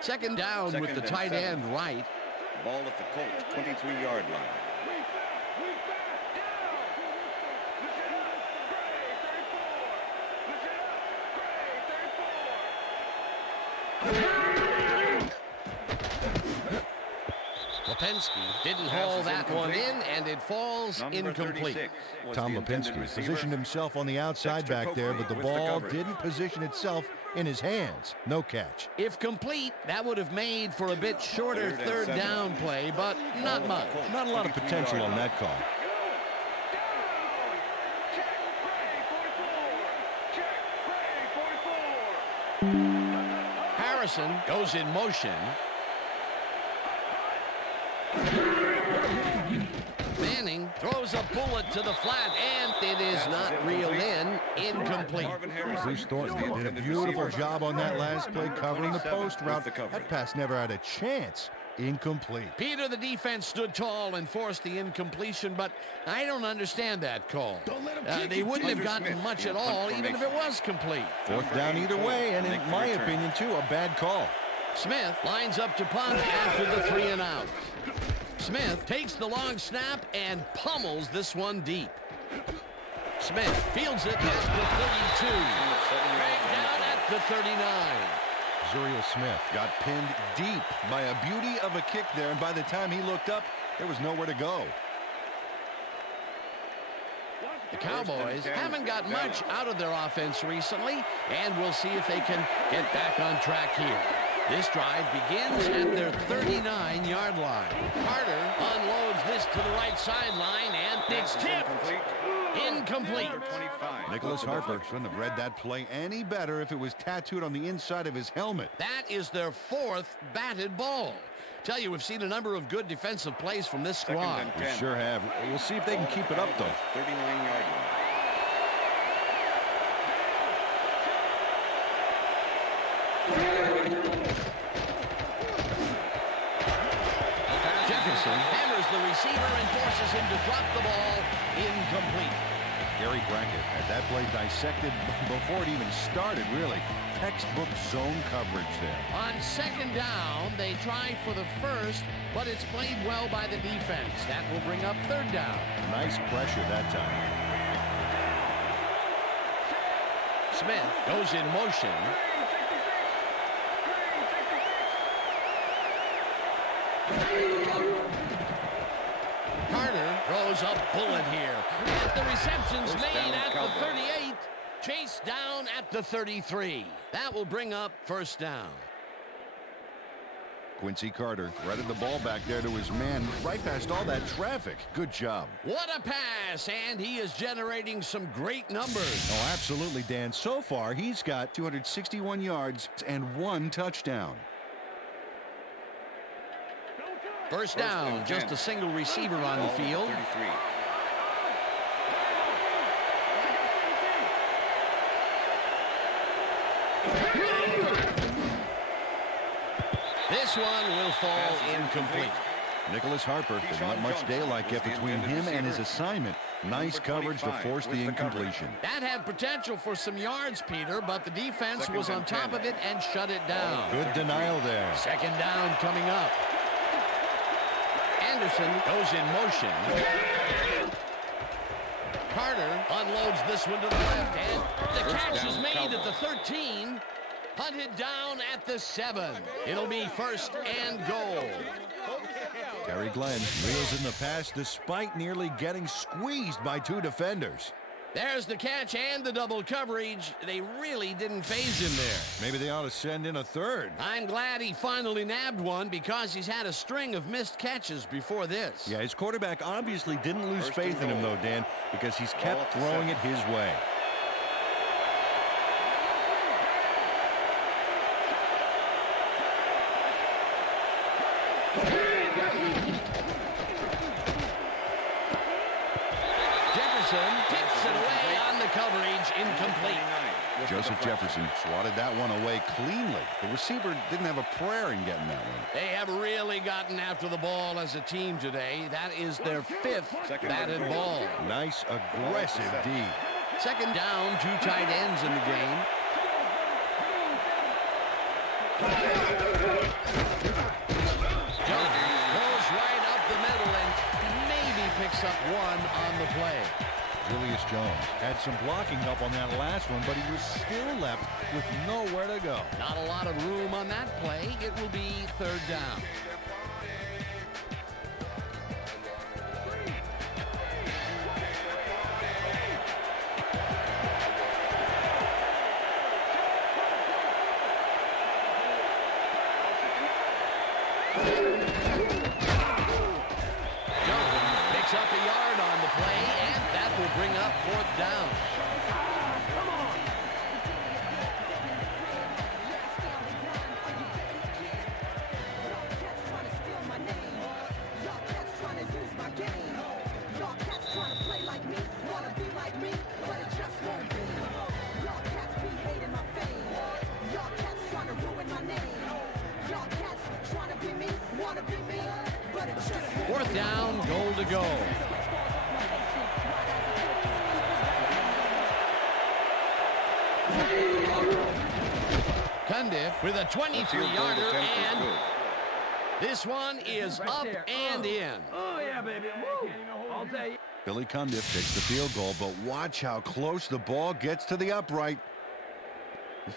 Second down with the tight end right. Ball at the Colts 23-yard line. Lipinski didn't haul that one in, and it falls incomplete. Tom Lipinski positioned himself on the outside back there, but the ball didn't position itself in his hands. No catch. If complete, that would have made for a bit shorter third down play, but not much. Not a lot of potential on that call. Harrison goes in motion. Manning throws a bullet to the flat, and it is not reeled in. Incomplete. Bruce Thornton did a beautiful job on that last play, covering the post route. That pass never had a chance. Incomplete. Peter, the defense stood tall and forced the incompletion, but I don't understand that call. They wouldn't have gotten much at all, even if it was complete. Fourth down either way, and in my opinion, too, a bad call. Smith lines up to punt after the 3 and out. Smith takes the long snap and pummels this one deep. Smith fields it at the 32. Dragged down at the 39. Zuriel Smith got pinned deep by a beauty of a kick there, and by the time he looked up, there was nowhere to go. The Cowboys haven't got much out of their offense recently, and we'll see if they can get back on track here. This drive begins at their 39-yard line. Carter unloads this to the right sideline, and it's tipped. Incomplete. Nicholas Harper couldn't have read that play any better if it was tattooed on the inside of his helmet. That is their 4th batted ball. Tell you, we've seen a number of good defensive plays from this squad. We sure have. We'll see if they can keep it up, though. 39-yard line. Jefferson hammers the receiver and forces him to drop the ball. Incomplete. Gary Brackett had that play dissected before it even started, really. Textbook zone coverage there. On second down, they try for the first, but it's played well by the defense. That will bring up third down. Nice pressure that time. Smith goes in motion. Carter throws a bullet here. And the reception's made at the 38. Chased down at the 33. That will bring up first down. Quincy Carter threaded the ball back there to his man right past all that traffic. Good job. What a pass, and he is generating some great numbers. Oh, absolutely, Dan. So far, he's got 261 yards and 1 touchdown. First down, just a single receiver on the field. 33. This one will fall incomplete. Nicholas Harper didn't let much daylight get between him and his assignment. Nice coverage to force the incompletion. That had potential for some yards, Peter, but the defense was on top of it and shut it down. Good denial there. Second down coming up. Anderson goes in motion. Carter unloads this one to the left, and the catch is made at the 13. Hunted down at the 7. It'll be first and goal. Terry Glenn reels in the pass despite nearly getting squeezed by 2 defenders. There's the catch and the double coverage. They really didn't faze him there. Maybe they ought to send in a third. I'm glad he finally nabbed one because he's had a string of missed catches before this. Yeah, his quarterback obviously didn't lose faith in him, though, Dan, because he's kept throwing it his way. Harrison takes it away on the coverage, incomplete. Joseph Jefferson swatted that one away cleanly. The receiver didn't have a prayer in getting that one. They have really gotten after the ball as a team today. That is their 5th batted ball. Nice, aggressive D. Second down, 2 tight ends in the game. Goes right up the middle and maybe picks up 1 on the play. Julius Jones had some blocking help on that last one, but he was still left with nowhere to go. Not a lot of room on that play. It will be 3rd down. Picks up a yard on the play, and that will bring up 4th down. Fourth down, goal to go. Cundiff with a 23-yarder, and this one is up and in. Oh, yeah, baby. I'll tell you. Billy Cundiff takes the field goal, but watch how close the ball gets to the upright.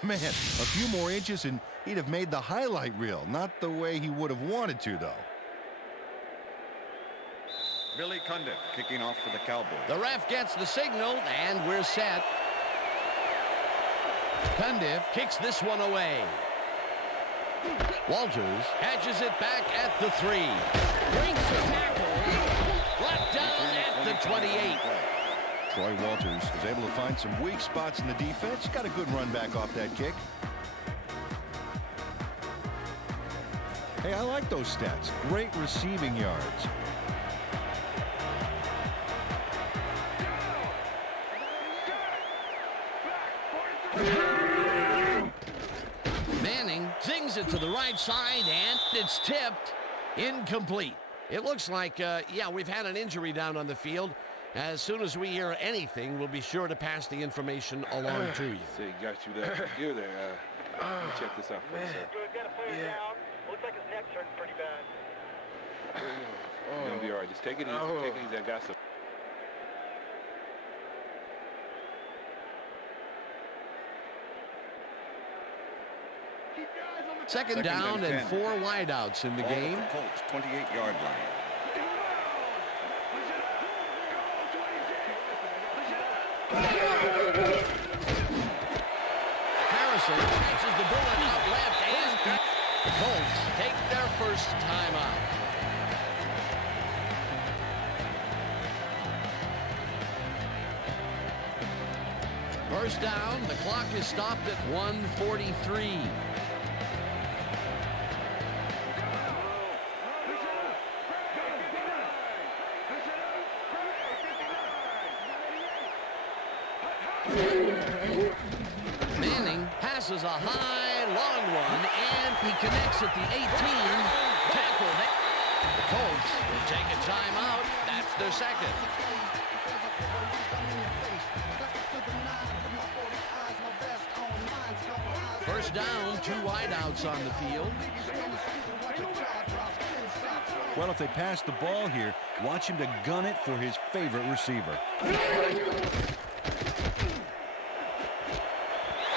Man, a few more inches and he'd have made the highlight reel. Not the way he would have wanted to, though. Billy Cundiff kicking off for the Cowboys. The ref gets the signal, and we're set. Cundiff kicks this one away. Walters catches it back at the 3. Breaks the tackle. Brought down at the 28. Troy Walters is able to find some weak spots in the defense. Got a good run back off that kick. Hey, I like those stats. Great receiving yards. Manning zings it to the right side, and it's tipped. Incomplete. It looks like, yeah, we've had an injury down on the field. As soon as we hear anything, we'll be sure to pass the information along to you. So you got you there. You're there. Let me check this out for you, sir. Got a player down. Looks like his neck's hurting pretty bad. You're gonna be all right. Just take it easy. Take it easy. I got some. Second down and 4 wideouts in the game. Colts 28-yard line. Harrison catches the bullet out left, and the Colts take their first timeout. First down, the clock is stopped at 1:43. Manning passes a high, long one, and he connects at the 18. Tackled it. The Colts will take a timeout. That's their second. First down, 2 wideouts on the field. Well, if they pass the ball here, watch him to gun it for his favorite receiver.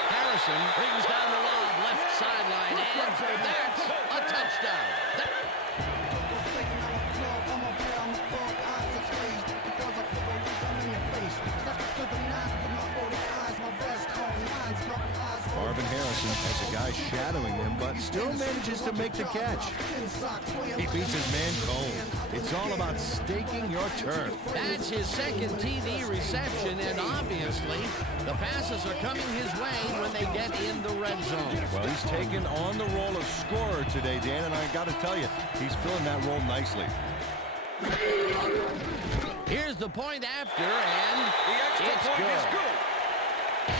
Harrison brings down the lob left sideline, and that's a touchdown. Marvin Harrison has a guy shadowing him, but still manages to make the catch. He beats his man cold. It's all about staking your turf. That's his second TD reception, and obviously the passes are coming his way when they get in the red zone. Well, he's taken on the role of scorer today, Dan, and I got to tell you, he's filling that role nicely. Here's the point after, and The extra it's point good. is good.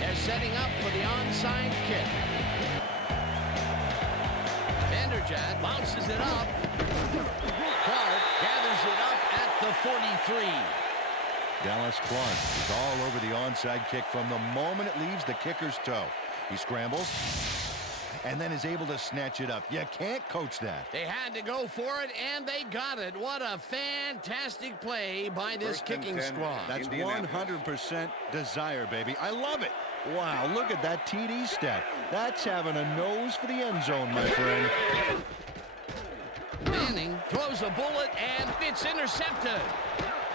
They're setting up for the onside kick. Vanderjagt bounces it up. Clark gathers it up at the 43. Dallas Clark is all over the onside kick from the moment it leaves the kicker's toe. He scrambles and then is able to snatch it up. You can't coach that. They had to go for it, and they got it. What a fantastic play by this First and kicking 10, squad. That's Indianapolis. 100% desire, baby. I love it. Wow, look at that TD stat. That's having a nose for the end zone, my friend. Manning throws a bullet, and it's intercepted.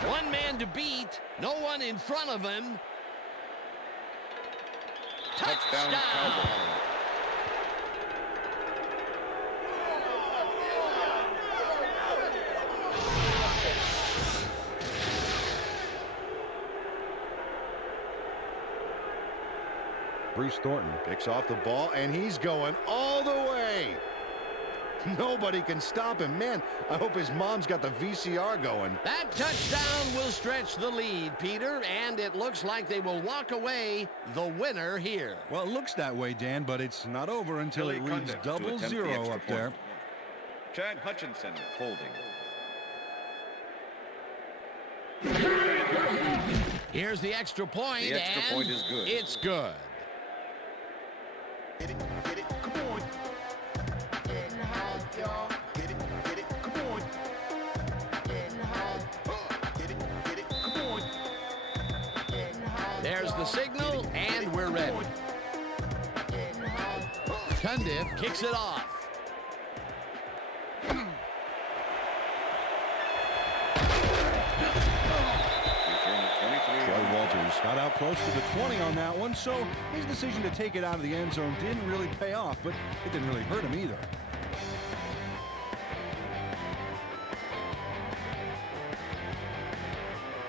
One man to beat, no one in front of him. Touchdown, Cowboys. Bruce Thornton picks off the ball, and he's going all the way. Nobody can stop him. Man, I hope his mom's got the VCR going. That touchdown will stretch the lead, Peter, and it looks like they will walk away the winner here. Well, it looks that way, Dan, but it's not over until Billy it reads Cundiff to attempt the 0-0 extra up there. point. Chad Hutchinson holding. Here's the extra point, The extra and point is good. It's good. Get it, come on. Getting hot, y'all. Get it, come on. Getting hot. Get it, come on. Getting hot. There's the signal, and we're ready. Getting hot. Cundiff kicks it off. Return of 23. Troy Walters got out close to the 20 on that one, so his decision to take it out of the end zone didn't really pay off, but it didn't really hurt him either.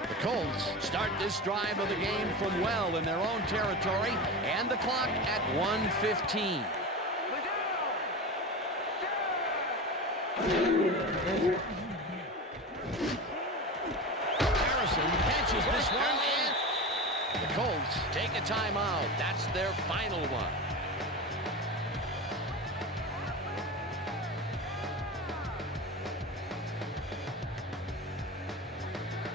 The Colts start this drive of the game from well in their own territory, and the clock at 1:15. Harrison catches this one, and the Colts take a timeout. That's their final one.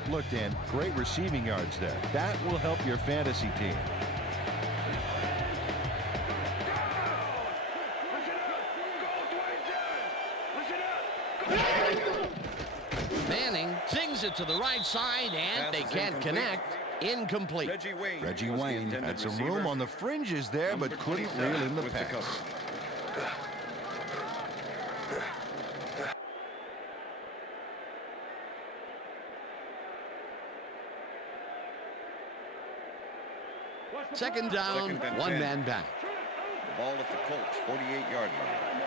Look, Dan, great receiving yards there. That will help your fantasy team. Manning sings it to the right side, and Pass they is can't incomplete. connect. Incomplete. Reggie Wayne Had some room on the fringes there, but couldn't reel in the pass. Second down, Second and one 10. man back. The ball at the Colts, 48-yard line.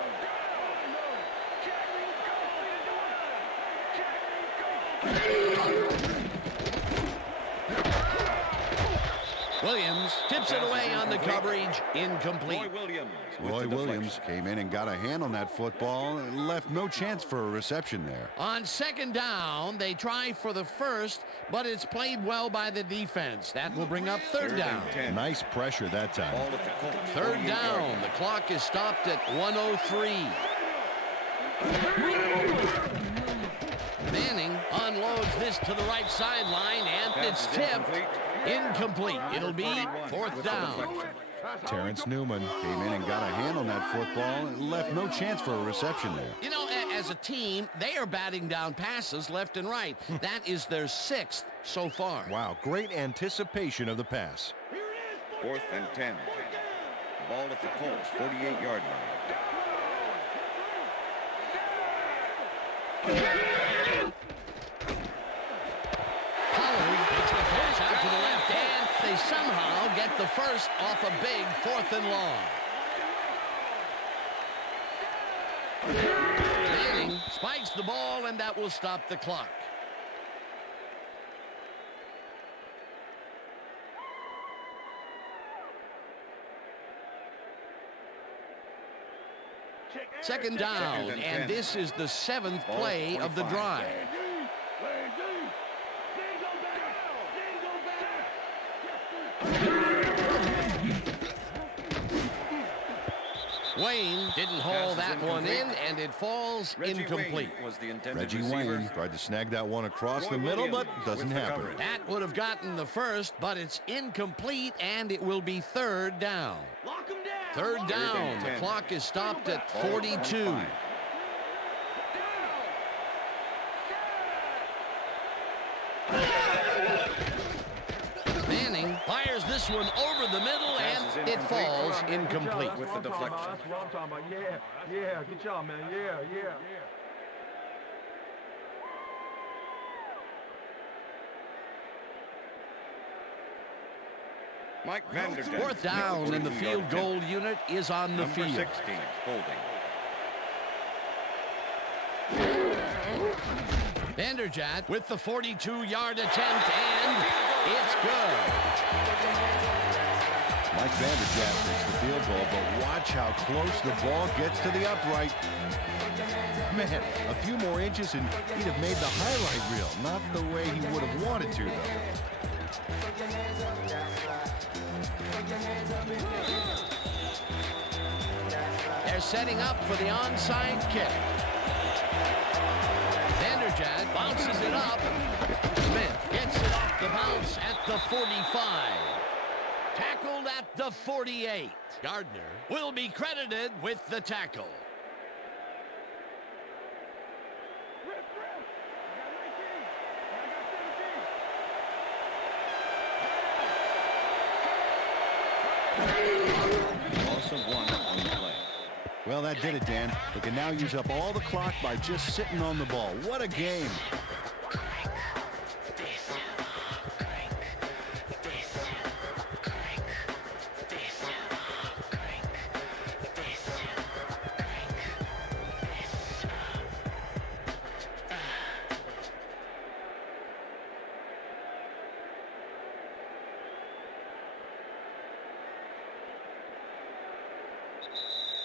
Williams tips it away on the coverage. Incomplete. Roy Williams. with Roy the Williams deflection. came in and got a hand on that football and left no chance for a reception there. On second down, they try for the first, but it's played well by the defense. That will bring up third down. and 10. Nice pressure that time. Ball at the Colts, Third 48-yard down. line. The clock is stopped at 1:03. Manning unloads this to the right sideline, and Pass it's is tipped. incomplete. Incomplete. It'll be 31 fourth with the down. deflection. Terrence Newman came in and got a hand on that football and left no chance for a reception there. You know, as a team, they are batting down passes left and right. That is their 6th so far. Wow, great anticipation of the pass. Fourth and 10. Ball at the Colts, 48-yard line. Pollard takes the pass out to the left, and they somehow get the first off a big 4th and long. Manning spikes the ball, and that will stop the clock. Second down, and this is the 7th play of the drive. Wayne didn't haul that one in, and it falls incomplete. Reggie Wayne tried to snag that one across the middle, but doesn't happen. That would have gotten the first, but it's incomplete, and it will be 3rd down. Third down. The clock is stopped at 42. Manning fires this one over the middle, and it falls incomplete. With the deflection. That's what I'm talking about. Yeah. Good job, man. Yeah. Mike Vanderjagt. 4th down, and the field goal unit is on the field. Number 16, holding. Vanderjagt with the 42-yard attempt, and it's good. Mike Vanderjagt makes the field goal, but watch how close the ball gets to the upright. Man, a few more inches and he'd have made the highlight reel. Not the way he would have wanted to, though. They're setting up for the onside kick. Vanderjagt bounces it up. Smith gets it off the bounce at the 45. Tackled at the 48. Gardner will be credited with the tackle. Loss of 1 on the play. Well, that did it, Dan. They can now use up all the clock by just sitting on the ball. What a game.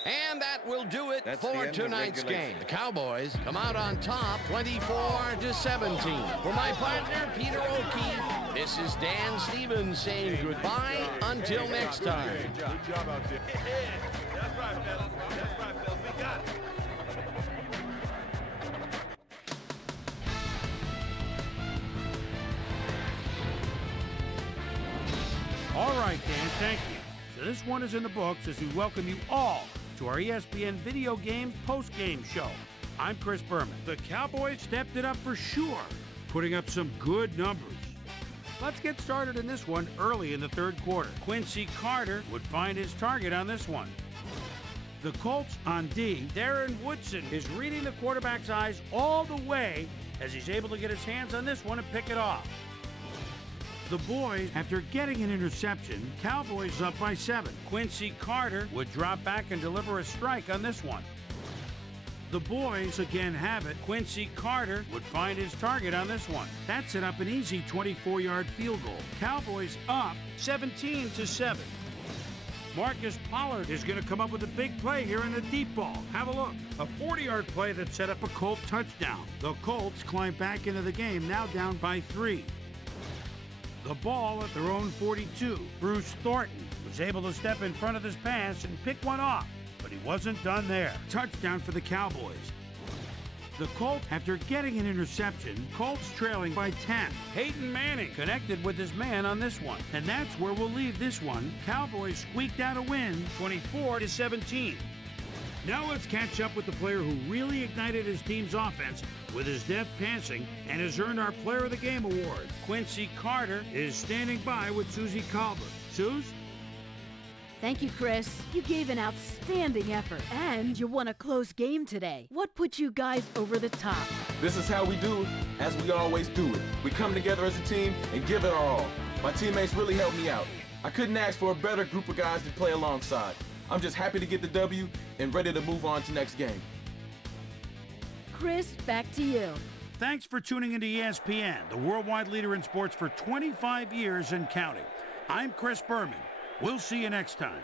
And that will do it for tonight's game. The Cowboys come out on top 24-17. For my partner, Peter O'Keefe, this is Dan Stevens saying goodbye until next time. Good job out there. That's right, fellas. We got it. All right, Dan, thank you. So this one is in the books as we welcome you all to our ESPN Video Games post-game show. I'm Chris Berman. The Cowboys stepped it up for sure, putting up some good numbers. Let's get started in this one early in the 3rd quarter. Quincy Carter would find his target on this one. The Colts on D, Darren Woodson is reading the quarterback's eyes all the way as he's able to get his hands on this one and pick it off. The boys, after getting an interception, Cowboys up by 7. Quincy Carter would drop back and deliver a strike on this one. The boys again have it. Quincy Carter would find his target on this one. That set up an easy 24-yard field goal. Cowboys up 17-7. Marcus Pollard is going to come up with a big play here in the deep ball. Have a look. A 40-yard play that set up a Colt touchdown. The Colts climb back into the game, now down by 3. The ball at their own 42. Bruce Thornton was able to step in front of this pass and pick one off, but he wasn't done there. Touchdown for the Cowboys. The Colts, after getting an interception, Colts trailing by 10. Peyton Manning connected with his man on this one, and that's where we'll leave this one. Cowboys squeaked out a win, 24-17. Now let's catch up with the player who really ignited his team's offense with his deft passing and has earned our Player of the Game award. Quincy Carter is standing by with Susie Colbert. Suze? Thank you, Chris. You gave an outstanding effort, and you won a close game today. What put you guys over the top? This is how we do it, as we always do it. We come together as a team and give it our all. My teammates really helped me out. I couldn't ask for a better group of guys to play alongside. I'm just happy to get the W and ready to move on to next game. Chris, back to you. Thanks for tuning into ESPN, the worldwide leader in sports for 25 years and counting. I'm Chris Berman. We'll see you next time.